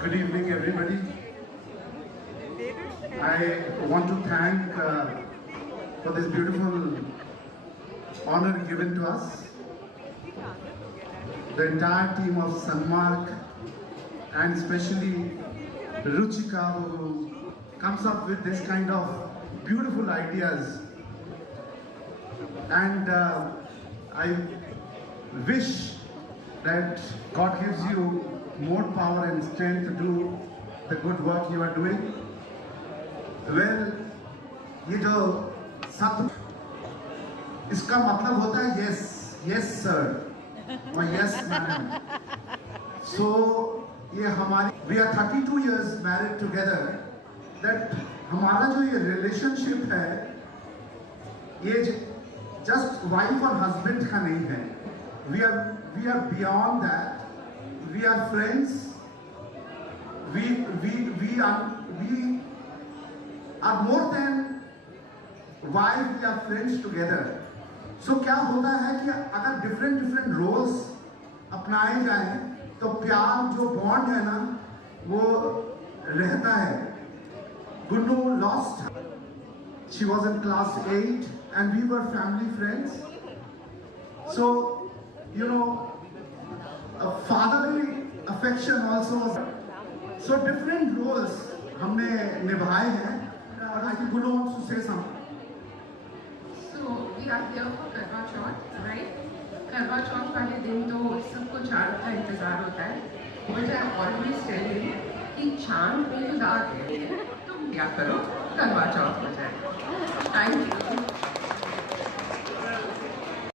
Good evening, everybody. I want to thank for this beautiful honor given to us. The entire team of Sunmark and especially Ruchika, who comes up with this kind of beautiful ideas. And I wish that God gives you more power and strength to do the good work you are doing. Well, ये जो सत्य, इसका मतलब होता है yes, yes sir, or yes madam. So ये हमारी, we are 32 years married together. That हमारा जो ये relationship है, ये just wife और husband का नहीं है. We are beyond that. We are friends. We are more than wife. We are friends together. So क्या होता है कि अगर different roles अपनाए जाएं, तो प्यार जो bond है ना, वो रहता है. Gunu lost. She was in class 8, and we were family friends. So, you know, a fatherly affection also was. So different roles हमने निभाए हैं. और I think Gunu wants to say something. So we are here for Karwa Chauth, right? Karwa Chauth वाले दिन तो सबको चांद का इंतजार होता है. But I always tell you कि चांद भी खुदा के लिए तुम क्या करो, करवा चौथ हो जाए. Thank you.